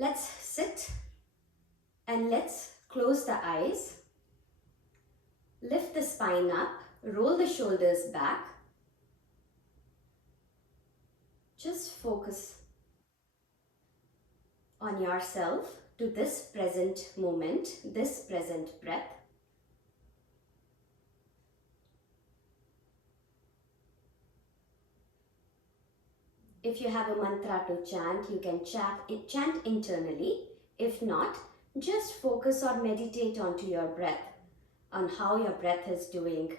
Let's sit and let's close the eyes. Lift the spine up, roll the shoulders back. Just focus on yourself to this present moment, this present breath. If you have a mantra to chant, you can chant internally. If not, just focus or meditate onto your breath, on how your breath is doing.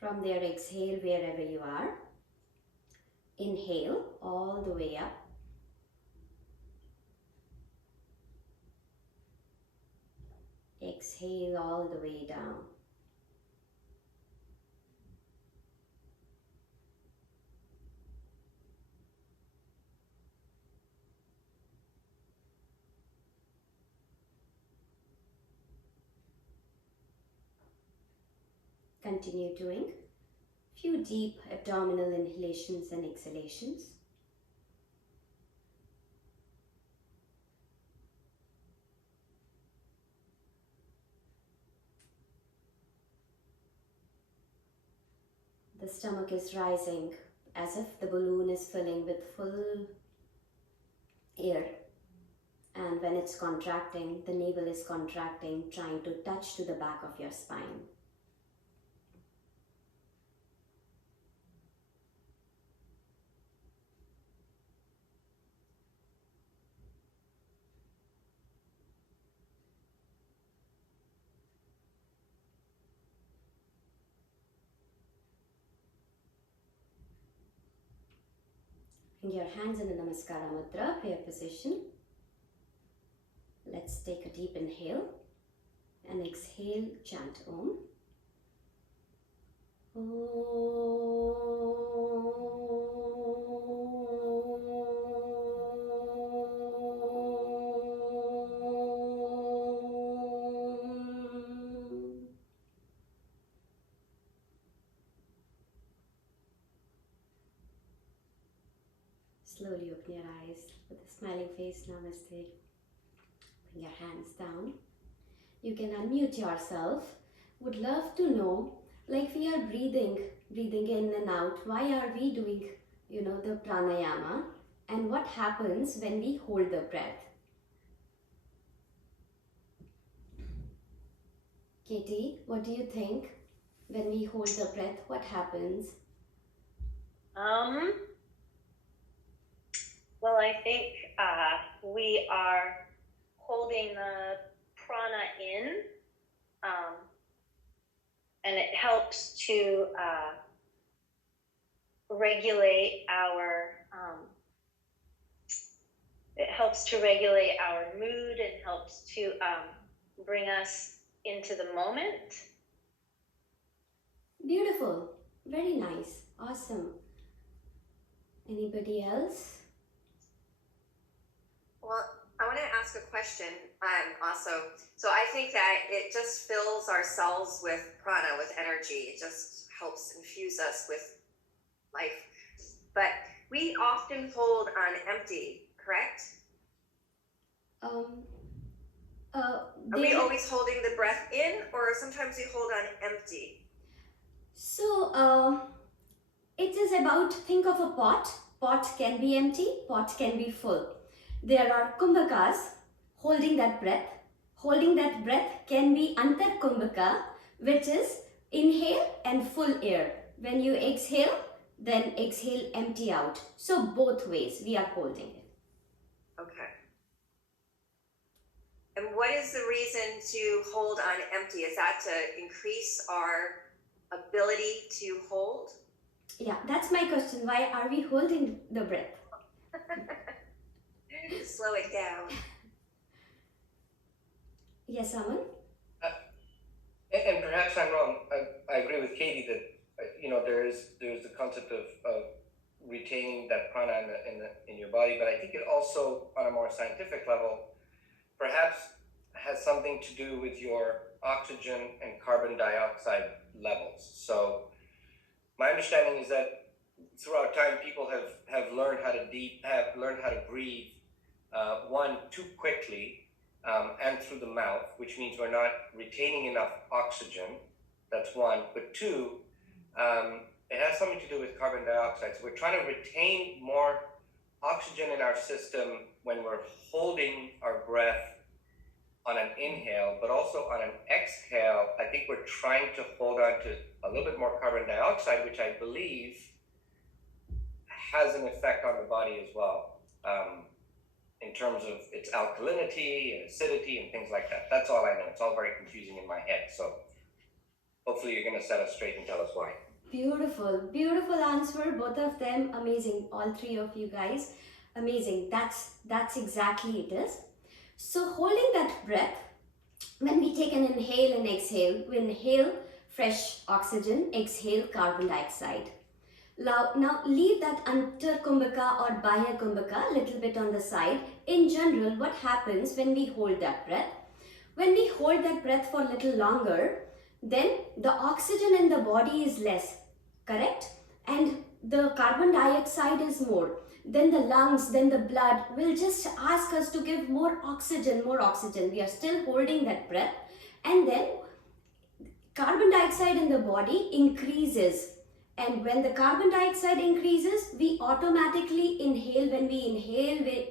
From there, exhale wherever you are. Inhale all the way up. Exhale all the way down. Continue doing a few deep abdominal inhalations and exhalations. The stomach is rising as if the balloon is filling with full air. And when it's contracting, the navel is contracting, trying to touch to the back of your spine. Bring your hands in the Namaskara Mudra, prayer position. Let's take a deep inhale and exhale, chant Om. Slowly open your eyes with a smiling face, Namaste. Bring your hands down. You can unmute yourself. Would love to know, like we are breathing in and out, why are we doing, the pranayama, and what happens when we hold the breath? Katie, what do you think? When we hold the breath, what happens? Well, I think we are holding the prana in, and it helps to regulate our mood, and helps to bring us into the moment. Beautiful. Very nice. Awesome. Anybody else? Well, I want to ask a question also. So I think that it just fills our cells with prana, with energy. It just helps infuse us with life. But we often hold on empty, correct? Are we always holding the breath in, or sometimes we hold on empty? So, it is about, think of a pot. Pot can be empty, pot can be full. There are kumbhakas holding that breath. Holding that breath can be antar kumbhaka, which is inhale and full air. When you exhale, then exhale, empty out. So both ways we are holding it. Okay. And what is the reason to hold on empty? Is that to increase our ability to hold? Yeah, that's my question. Why are we holding the breath? Slow it down. Yes, Aman? And perhaps I'm wrong. I agree with Katie that there's the concept of retaining that prana in your body, but I think it also, on a more scientific level, perhaps has something to do with your oxygen and carbon dioxide levels. So my understanding is that throughout time, people have learned how to breathe, one, too quickly, and through the mouth, which means we're not retaining enough oxygen. That's one. But two, it has something to do with carbon dioxide. So we're trying to retain more oxygen in our system when we're holding our breath on an inhale, but also on an exhale, I think we're trying to hold on to a little bit more carbon dioxide, which I believe has an effect on the body as well, in terms of its alkalinity and acidity and things like that. That's all I know. It's all very confusing in my head. So hopefully you're going to set us straight and tell us why. Beautiful, beautiful answer, both of them amazing, all three of you guys, amazing. That's exactly it is. So holding that breath, when we take an inhale and exhale, we inhale fresh oxygen, exhale carbon dioxide. Now leave that antar kumbhaka or bahya kumbhaka a little bit on the side. In general, what happens when we hold that breath? When we hold that breath for a little longer, then the oxygen in the body is less, correct? And the carbon dioxide is more. Then the lungs, then the blood will just ask us to give more oxygen, more oxygen. We are still holding that breath, and then carbon dioxide in the body increases. And when the carbon dioxide increases, we automatically inhale. When we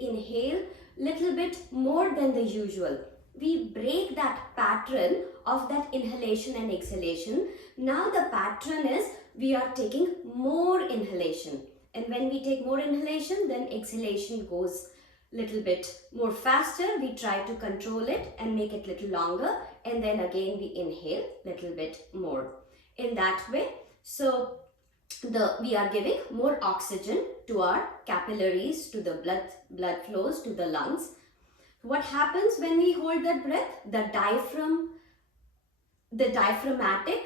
inhale little bit more than the usual. We break that pattern of that inhalation and exhalation. Now the pattern is we are taking more inhalation. And when we take more inhalation, then exhalation goes little bit more faster. We try to control it and make it little longer. And then again we inhale little bit more. In that way, so we are giving more oxygen to our capillaries, to the blood flows, to the lungs. What happens when we hold that breath? The diaphragmatic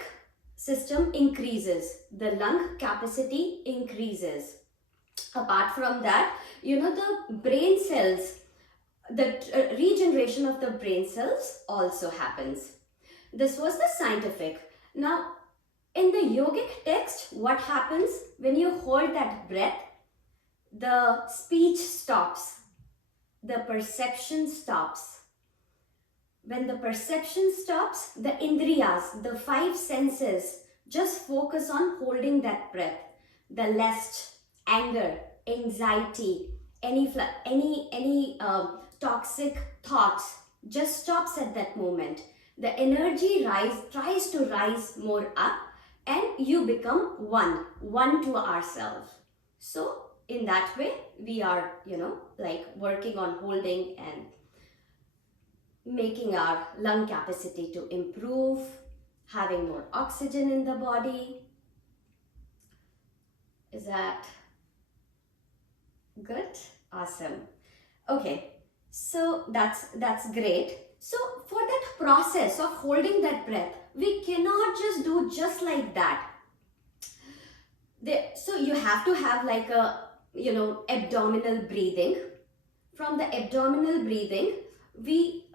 system increases. The lung capacity increases. Apart from that, the brain cells, the regeneration of the brain cells also happens. This was the scientific. Now, in the yogic text, what happens when you hold that breath? The speech stops. The perception stops. When the perception stops, the indriyas, the five senses, just focus on holding that breath. The lust, anger, anxiety, any toxic thoughts just stops at that moment. The energy tries to rise more up, and you become one to ourselves. So in that way, we are, working on holding and making our lung capacity to improve, having more oxygen in the body. Is that good? Awesome. Okay, so that's great. So for that process of holding that breath, we cannot just do just like that. So you have to have like a abdominal breathing. From the abdominal breathing, we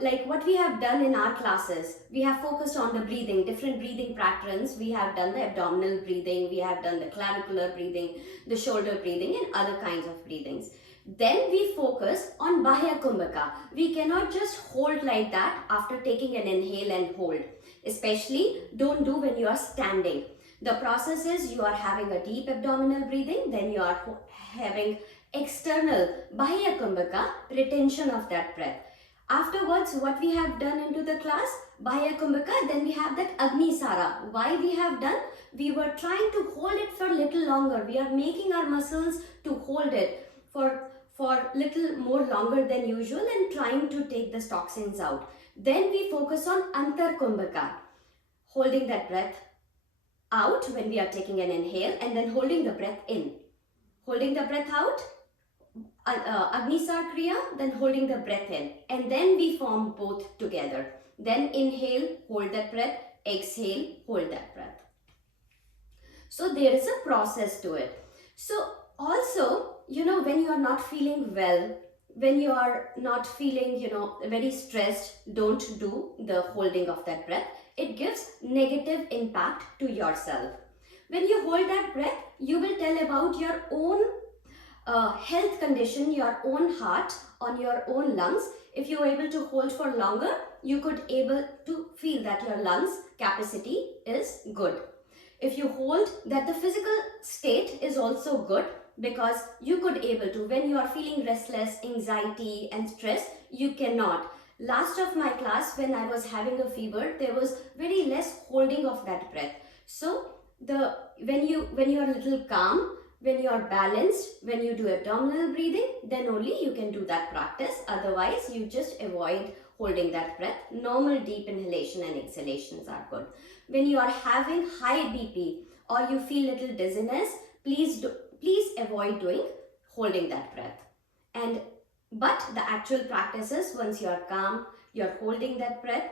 like what we have done in our classes, we have focused on the breathing, different breathing patterns. We have done the abdominal breathing, we have done the clavicular breathing, the shoulder breathing, and other kinds of breathings. Then we focus on bahya kumbhaka. We cannot just hold like that after taking an inhale and hold. Especially don't do when you are standing. The process is you are having a deep abdominal breathing, then you are having external bahya kumbhaka, retention of that breath. Afterwards, what we have done into the class, bahya kumbhaka, then we have that agni sara. Why we have done? We were trying to hold it for a little longer. We are making our muscles to hold it for little more longer than usual and trying to take the toxins out. Then we focus on antar kumbhaka, holding that breath out when we are taking an inhale, and then holding the breath in. Holding the breath out, Agnisar Kriya, then holding the breath in. And then we form both together. Then inhale, hold that breath, exhale, hold that breath. So there is a process to it. So also, when you are not feeling well, when you are not feeling, very stressed, don't do the holding of that breath. It gives negative impact to yourself. When you hold that breath, you will tell about your own health condition, your own heart, on your own lungs. If you are able to hold for longer, you could able to feel that your lungs capacity is good. If you hold, that the physical state is also good, because you could able to, when you are feeling restless, anxiety and stress, you cannot. Last of my class, when I was having a fever, there was very less holding of that breath. So when you are a little calm, when you are balanced, when you do abdominal breathing, then only you can do that practice. Otherwise, you just avoid holding that breath. Normal deep inhalation and exhalations are good. When you are having high BP or you feel little dizziness, please avoid doing holding that breath. But the actual practice is, once you are calm, you are holding that breath.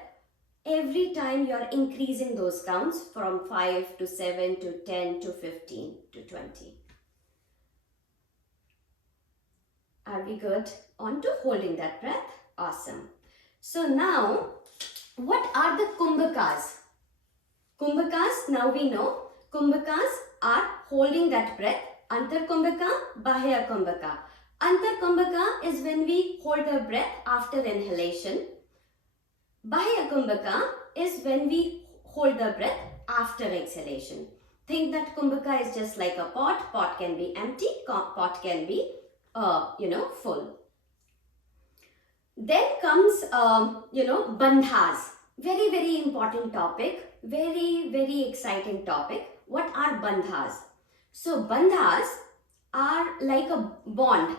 Every time you are increasing those counts from 5 to 7 to 10 to 15 to 20. Are we good? On to holding that breath. Awesome. So now, what are the kumbhakas? Kumbhakas, now we know, kumbhakas are holding that breath. Antar kumbhaka, bahya kumbhaka. Antar kumbhaka is when we hold the breath after inhalation. Bahya kumbhaka is when we hold the breath after exhalation. Think that kumbhaka is just like a pot. Pot can be empty, pot can be full. Then comes, bandhas. Very, very important topic. Very, very exciting topic. What are bandhas? So bandhas are like a bond,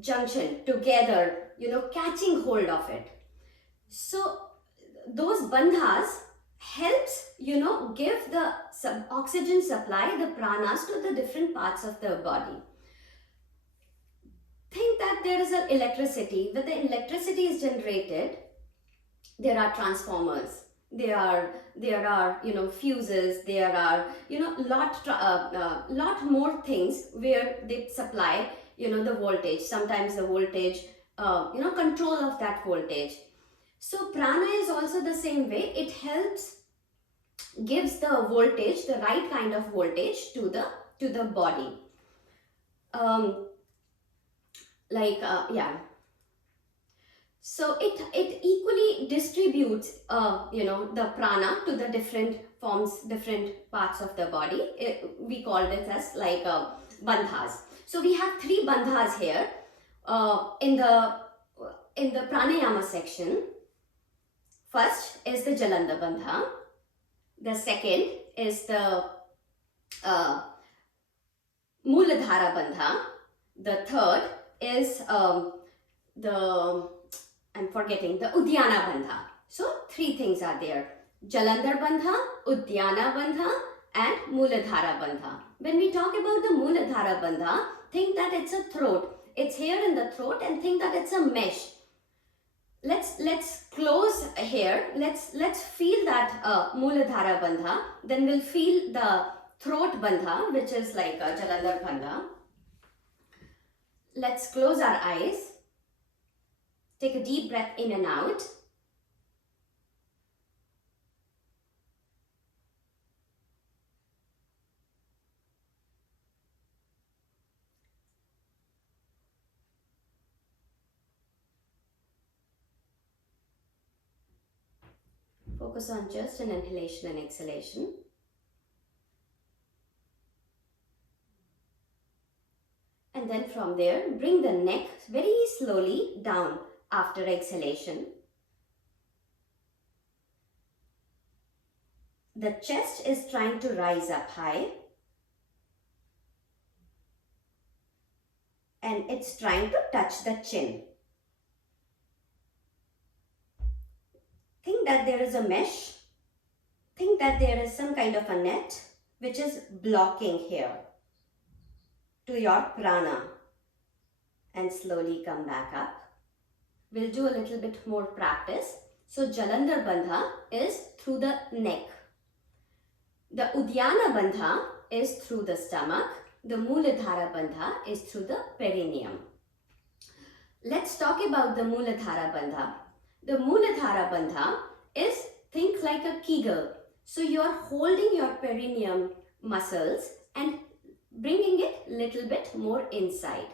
junction, together, catching hold of it. So those bandhas helps, give the oxygen supply, the pranas, to the different parts of the body. Think that there is an electricity. When the electricity is generated, there are transformers. There are fuses. There are lot more things where they supply the voltage. Sometimes the voltage control of that voltage. So prana is also the same way. It helps, gives the voltage, the right kind of voltage to the body. So it equally distributes the prana to the different forms, different parts of the body. We call it as like bandhas. So we have 3 bandhas here in the pranayama section. First is the Jalanda bandha. The second is the Muladhara bandha. The third is the Udyana bandha. So 3 things are there: Jalandhar bandha, Udyana bandha and Muladhara bandha. When we talk about the Muladhara bandha, think that it's a throat. It's here in the throat, and think that it's a mesh. Let's close here. Let's feel that Muladhara bandha. Then we'll feel the throat bandha, which is like a Jalandhar bandha. Let's close our eyes. Take a deep breath in and out. Focus on just an inhalation and exhalation. And then from there, bring the neck very slowly down after exhalation. The chest is trying to rise up high. And it's trying to touch the chin. Think that there is a mesh. Think that there is some kind of a net which is blocking here to your prana, and slowly come back up. We'll do a little bit more practice. So Jalandhar bandha is through the neck. The Udyana bandha is through the stomach. The Mooladhara Bandha is through the perineum. Let's talk about the Mooladhara Bandha. The Mooladhara Bandha is, think like a Kegel. So you are holding your perineum muscles and bringing it little bit more inside.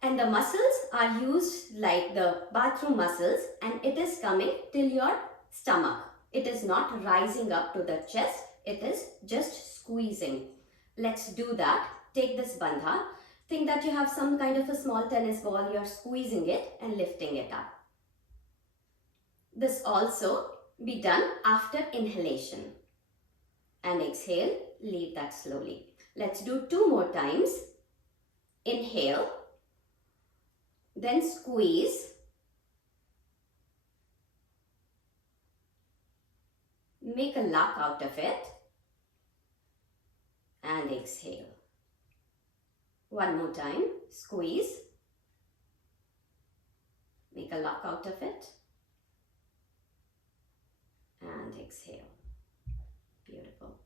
And the muscles are used like the bathroom muscles, and it is coming till your stomach. It is not rising up to the chest, it is just squeezing. Let's do that. Take this bandha. Think that you have some kind of a small tennis ball, you are squeezing it and lifting it up. This also be done after inhalation. And exhale, leave that slowly. Let's do 2 more times. Inhale, then squeeze, make a lock out of it, and exhale. 1 more time, squeeze, make a lock out of it, and exhale. Beautiful.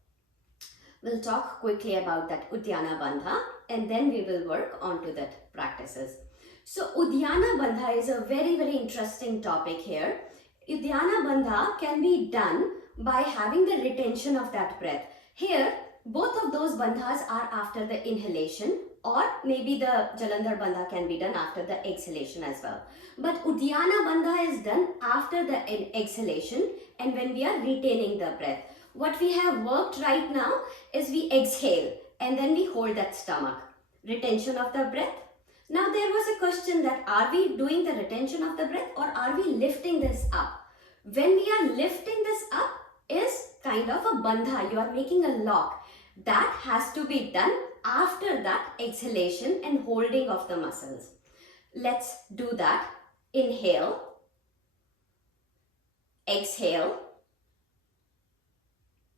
We'll talk quickly about that Uddiyana Bandha, and then we will work on to that practices. So Uddiyana Bandha is a very, very interesting topic here. Uddiyana Bandha can be done by having the retention of that breath. Here, both of those bandhas are after the inhalation, or maybe the Jalandhar Bandha can be done after the exhalation as well. But Uddiyana Bandha is done after the exhalation and when we are retaining the breath. What we have worked right now is we exhale and then we hold that stomach. Retention of the breath. Now there was a question that are we doing the retention of the breath or are we lifting this up? When we are lifting this up is kind of a bandha. You are making a lock. That has to be done after that exhalation and holding of the muscles. Let's do that. Inhale. Exhale.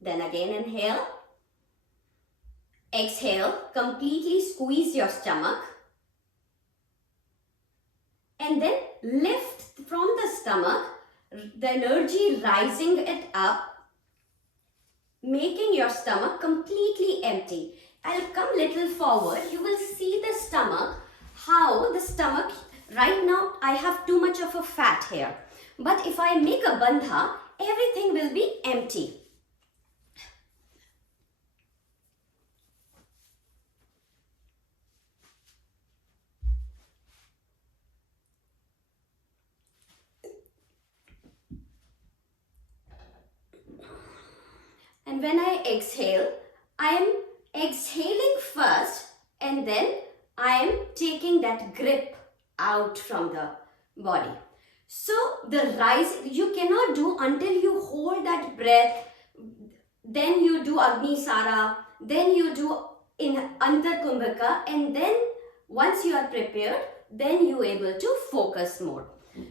Then again inhale. Exhale. Completely squeeze your stomach. And then lift from the stomach, the energy rising it up, making your stomach completely empty. I'll come little forward. You will see the stomach, how the stomach, right now I have too much of a fat here. But if I make a bandha, everything will be empty. And when I exhale, I am exhaling first and then I am taking that grip out from the body. So the rise you cannot do until you hold that breath, then you do Agnisara, then you do in Antar Kumbhaka, and then once you are prepared, then you able to focus more.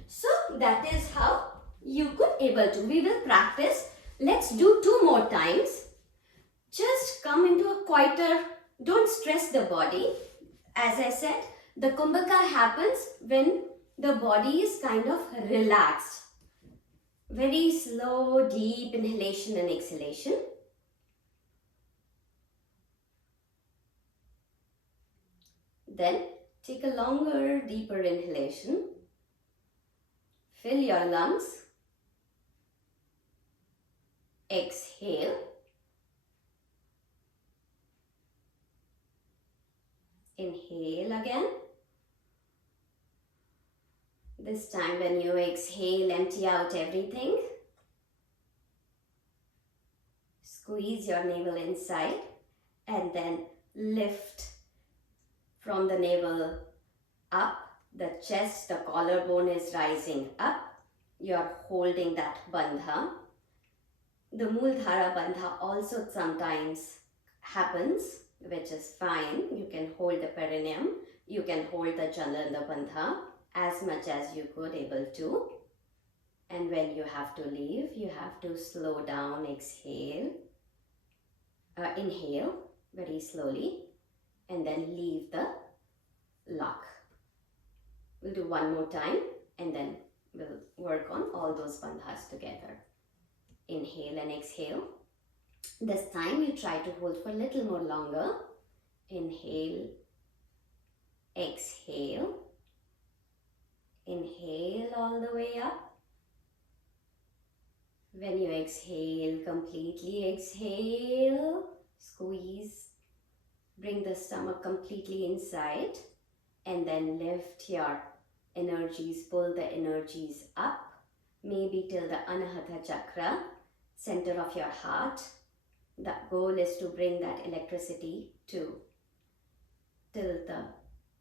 So that is how you could able to. We will practice. Let's do 2 more times. Just come into a quieter, don't stress the body. As I said, the Kumbhaka happens when the body is kind of relaxed. Very slow, deep inhalation and exhalation. Then take a longer, deeper inhalation. Fill your lungs. Exhale. Inhale again. This time when you exhale, empty out everything. Squeeze your navel inside and then lift from the navel up. The chest, the collarbone is rising up. You are holding that bandha. The Mooladhara Bandha also sometimes happens, which is fine. You can hold the perineum, you can hold the Jalandhar Bandha as much as you could able to. And when you have to leave, you have to slow down, exhale, inhale very slowly and then leave the lock. We'll do 1 more time and then we'll work on all those bandhas together. Inhale and exhale. This time you try to hold for a little more longer. Inhale, exhale, inhale all the way up. When you exhale, completely exhale, squeeze, bring the stomach completely inside, and then lift your energies, pull the energies up, maybe till the Anahata chakra, center of your heart. The goal is to bring that electricity till the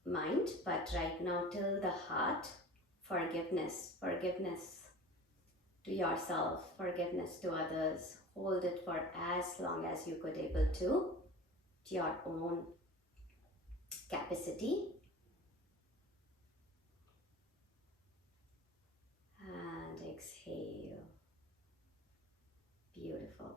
mind, but right now till the heart. Forgiveness, forgiveness to yourself, forgiveness to others. Hold it for as long as you could able to your own capacity. And exhale. Beautiful.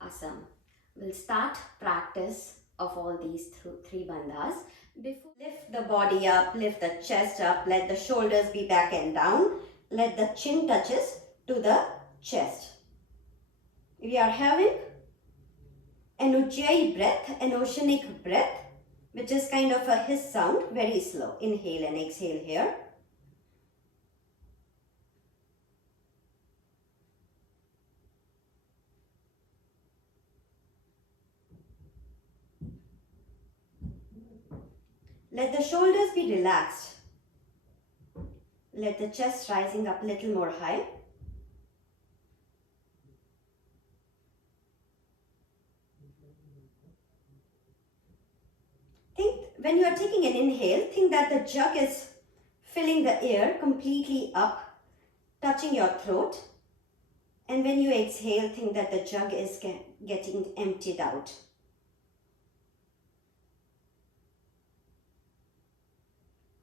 Awesome. We'll start practice of all these three bandhas. Before, lift the body up, lift the chest up, let the shoulders be back and down, let the chin touches to the chest. We are having an ujjayi breath, an oceanic breath, which is kind of a hiss sound, very slow. Inhale and exhale here. Let the shoulders be relaxed. Let the chest rising up a little more high. Think when you are taking an inhale, think that the jug is filling the air completely up, touching your throat. And when you exhale, think that the jug is getting emptied out.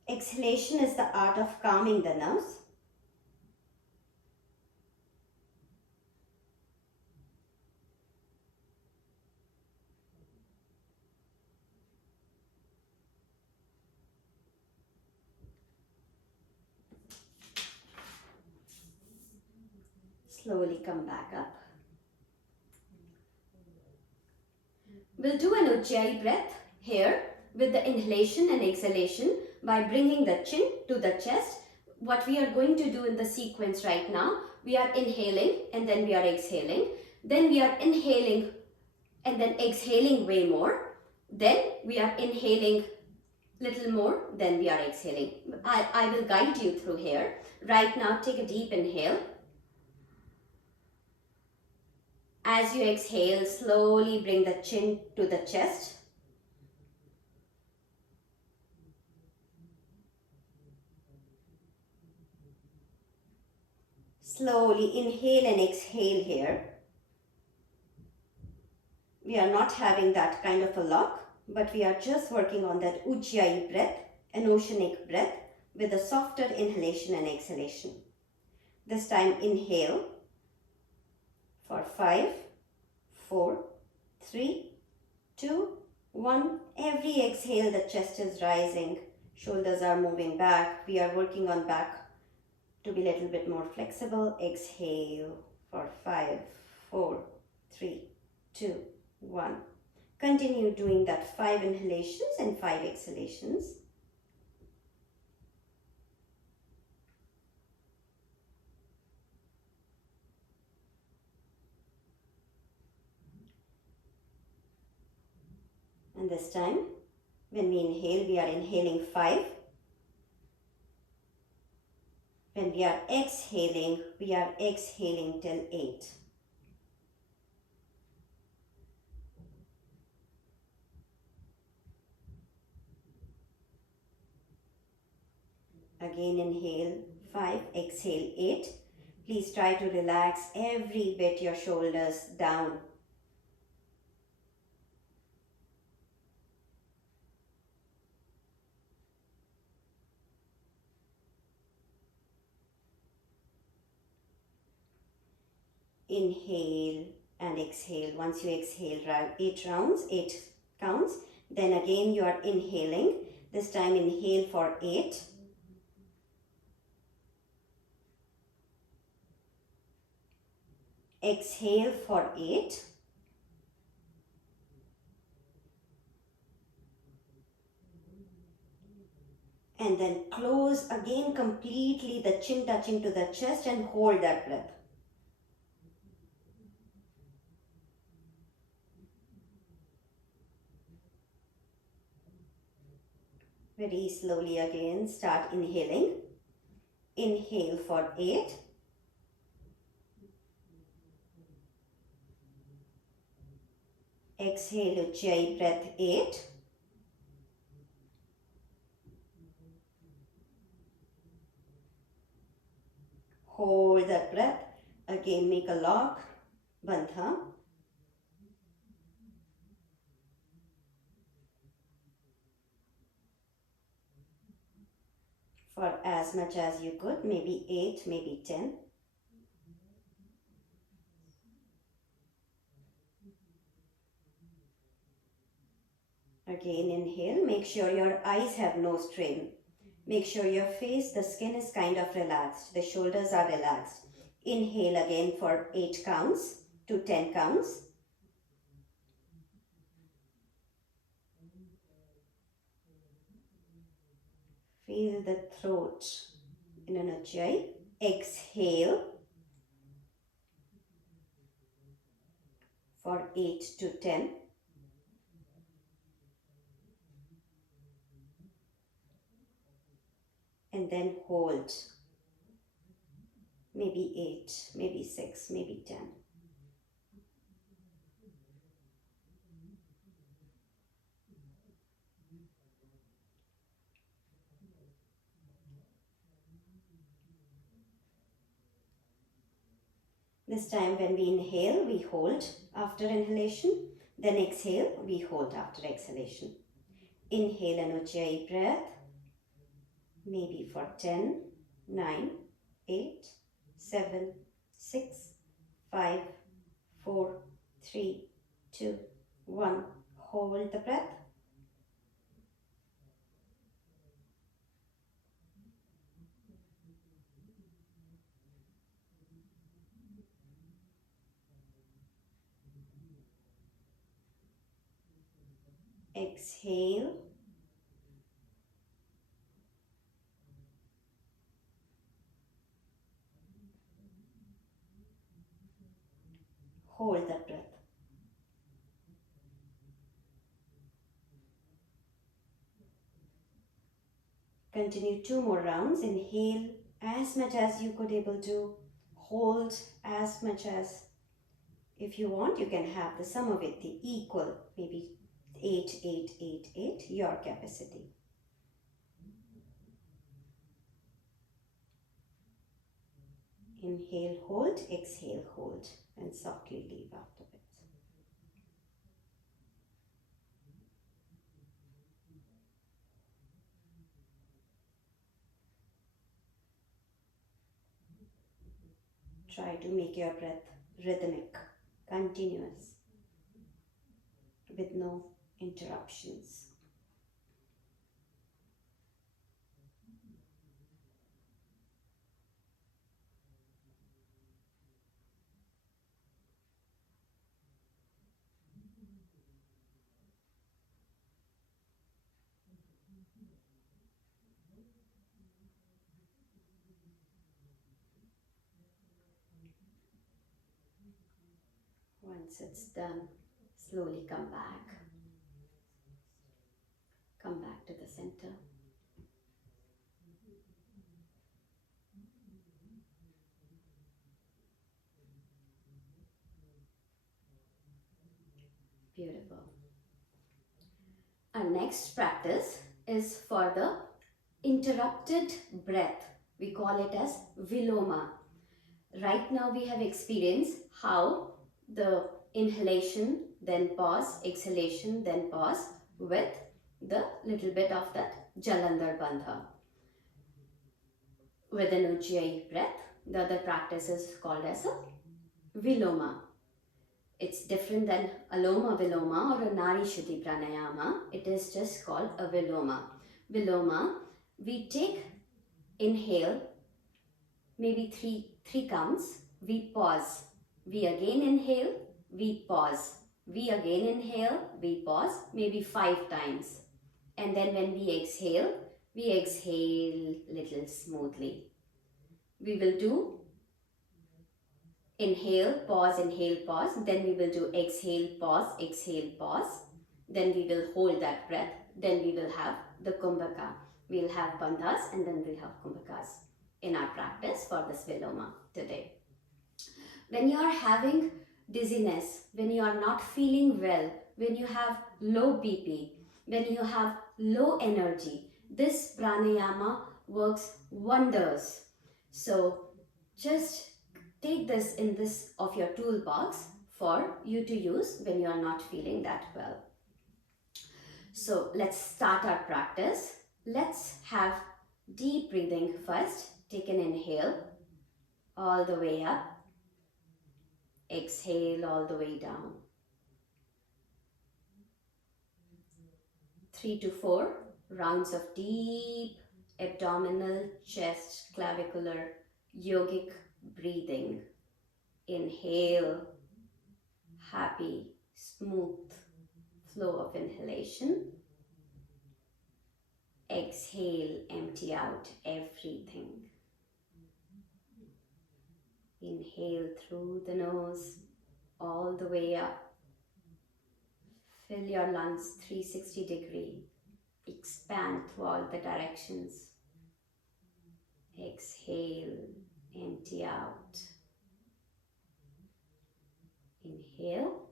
Exhalation is the art of calming the nerves. Slowly come back up. We'll do an ujjayi breath here with the inhalation and exhalation by bringing the chin to the chest. What we are going to do in the sequence right now, we are inhaling and then we are exhaling. Then we are inhaling and then exhaling way more. Then we are inhaling little more, then we are exhaling. I will guide you through here. Right now, take a deep inhale. As you exhale, slowly bring the chin to the chest. Slowly inhale and exhale here. We are not having that kind of a lock, but we are just working on that ujjayi breath, an oceanic breath with a softer inhalation and exhalation. This time inhale for 5, 4, 3, 2, 1. Every exhale, the chest is rising, shoulders are moving back. We are working on back to be a little bit more flexible. Exhale for 5, 4, 3, 2, 1. Continue doing that 5 inhalations and 5 exhalations. And this time, when we inhale, we are inhaling 5. When we are exhaling till 8. Again inhale 5, exhale 8. Please try to relax every bit your shoulders down. Inhale and exhale. Once you exhale 8 rounds, 8 counts, then again you are inhaling. This time inhale for 8. Exhale for 8. And then close again completely, the chin touching to the chest, and hold that breath. Very slowly again, start inhaling. Inhale for 8. Exhale, Ujjayi breath 8. Hold that breath. Again, make a lock. Bandha. For as much as you could, maybe 8, maybe 10. Again, inhale. Make sure your eyes have no strain. Make sure your face, the skin is kind of relaxed. The shoulders are relaxed. Inhale again for 8 counts to 10 counts. Feel the throat in an Ujjayi. Exhale for 8 to 10. And then hold. Maybe 8, maybe 6, maybe 10. This time when we inhale, we hold after inhalation. Then exhale, we hold after exhalation. Inhale an Ujjayi breath. Maybe for 10, 9, 8, 7, 6, 5, 4, 3, 2, 1. Hold the breath. Exhale. Hold that breath. Continue 2 more rounds. Inhale as much as you could able to. Hold as much as, if you want, you can have the sum of it, the equal, maybe 8, 8, 8, 8, your capacity. Inhale, hold, exhale, hold, and softly leave after it. Try to make your breath rhythmic, continuous, with no interruptions. Once it's done, slowly come back. Come back to the center. Beautiful. Our next practice is for the interrupted breath. We call it as viloma. Right now we have experienced how the inhalation, then pause, exhalation, then pause with the little bit of that Jalandhar Bandha. With an Ujjayi breath, the other practice is called as a viloma. It's different than aloma viloma or a nari shuddhi pranayama. It is just called a viloma. Viloma, we take inhale, maybe three counts, we pause. We again inhale, we pause. We again inhale, we pause, maybe 5 times. And then when we exhale, we exhale little smoothly. We will do inhale, pause, then we will do exhale, pause, then we will hold that breath, then we will have the kumbhaka. We'll have bandhas and then we'll have kumbhakas in our practice for this viloma today. When you are having dizziness, when you are not feeling well, when you have low BP, when you have low energy, this pranayama works wonders. So just take this in this of your toolbox for you to use when you are not feeling that well. So let's start our practice. Let's have deep breathing first. Take an inhale all the way up. Exhale all the way down. 3 to 4 rounds of deep abdominal, chest, clavicular, yogic breathing. Inhale, happy, smooth flow of inhalation. Exhale, empty out everything. Inhale through the nose, all the way up. Fill your lungs 360 degree. Expand through all the directions. Exhale, empty out. Inhale.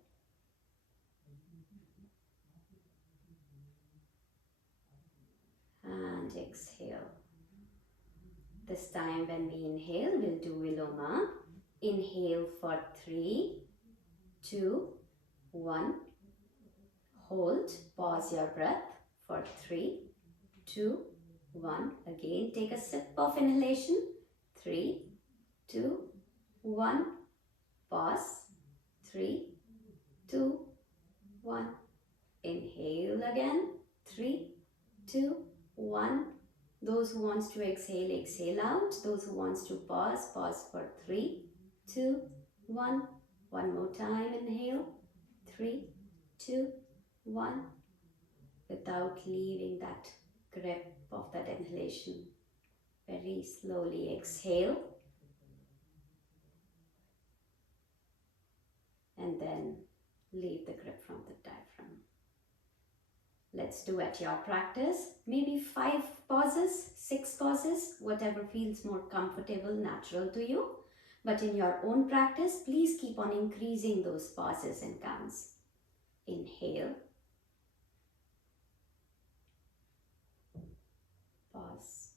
And exhale. This time when we inhale, we'll do viloma. Inhale for 3, 2, 1. Hold, pause your breath for 3, 2, 1. Again, take a sip of inhalation. 3, 2, 1. Pause. 3, 2, 1. Inhale again. 3, 2, 1. Those who wants to exhale, exhale out. Those who wants to pause, pause for 3, 2, 1. One more time, inhale. 3, 2, 1. Without leaving that grip of that inhalation. Very slowly exhale. And then leave the grip from the diaphragm. Let's do at your practice. Maybe 5 pauses, 6 pauses, whatever feels more comfortable, natural to you. But in your own practice, please keep on increasing those pauses and counts. Inhale. Pause.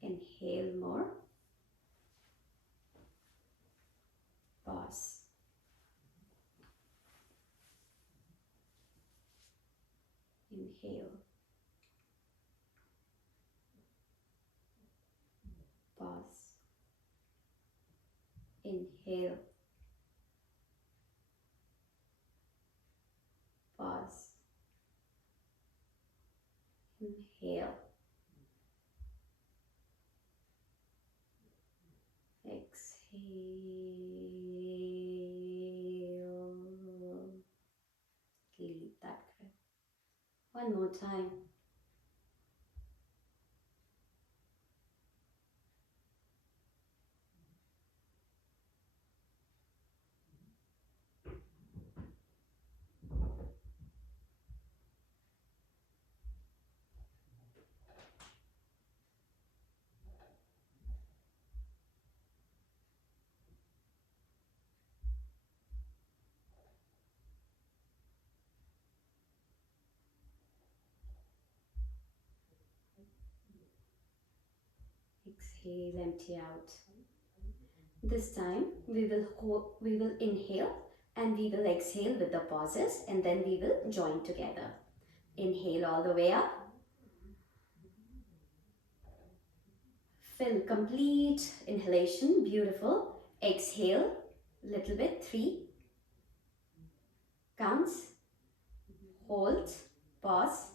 Inhale more. Pause. Inhale. Pause. Inhale. Pause. Inhale. Exhale. Leave that grip. One more time. Exhale, empty out. This time we will inhale and we will exhale with the pauses, and then we will join together. Inhale all the way up. Fill complete inhalation, beautiful. Exhale, little bit, 3 counts. Hold, pause.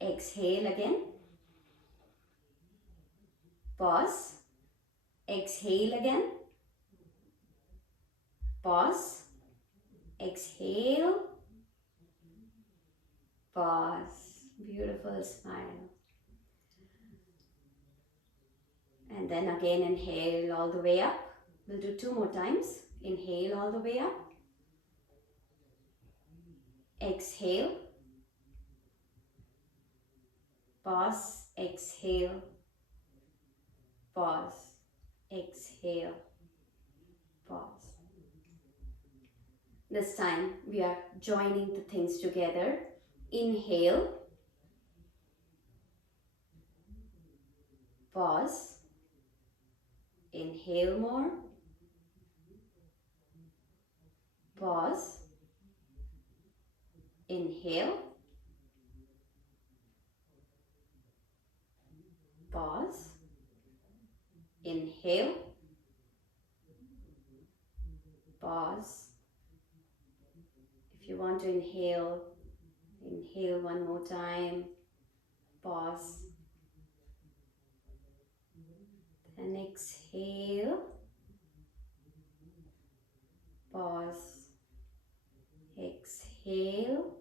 Exhale again. Pause. Exhale again. Pause. Exhale. Pause. Beautiful smile. And then again inhale all the way up. We'll do 2 more times. Inhale all the way up. Exhale. Pause. Exhale. Pause. Exhale. Pause. This time we are joining the things together. Inhale. Pause. Inhale more. Pause. Inhale. Pause. Inhale. Pause. If you want to inhale, inhale one more time. Pause. And exhale. Pause. Exhale.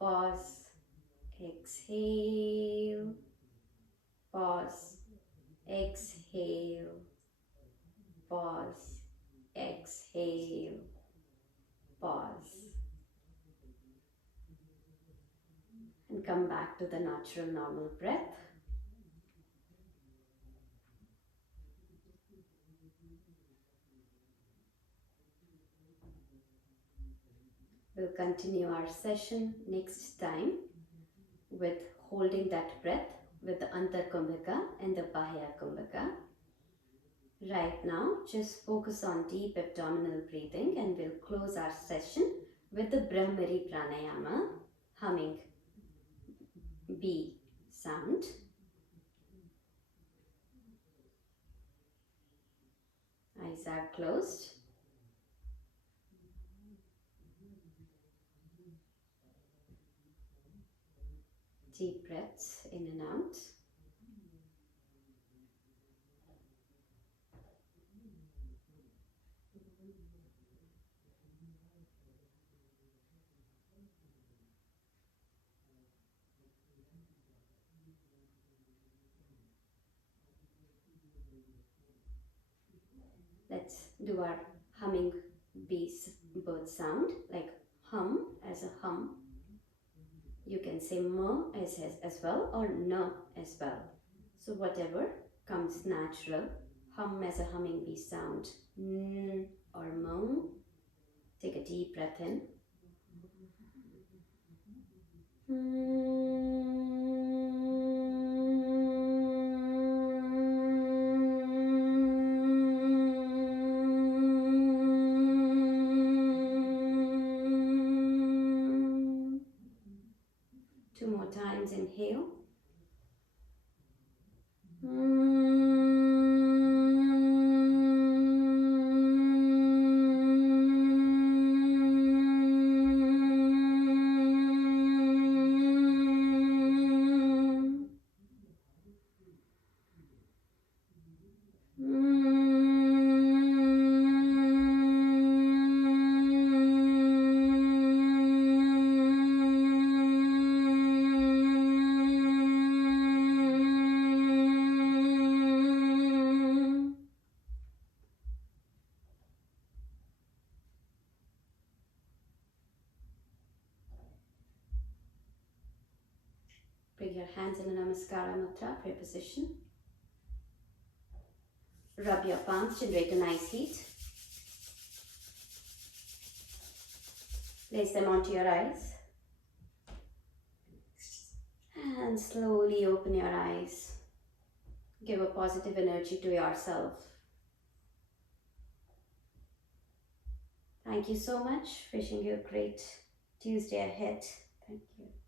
Pause. Exhale. Pause. Exhale. Pause. Exhale. Pause. And come back to the natural normal breath. We'll continue our session next time with holding that breath with the Antar Kumbhaka and the Bahya Kumbhaka. Right now, just focus on deep abdominal breathing, and we'll close our session with the Brahmari Pranayama, humming B sound. Eyes are closed. Deep breaths in and out. Let's do our humming bird sound, like hum as a hum. You can say ma as well, or na as well. So whatever comes natural. Hum as a humming bee sound. N or mo. Take a deep breath in. Two more times, inhale. Bring your hands in a Namaskara Mudra, prayer position. Rub your palms, generate a nice heat. Place them onto your eyes. And slowly open your eyes. Give a positive energy to yourself. Thank you so much. Wishing you a great Tuesday ahead. Thank you.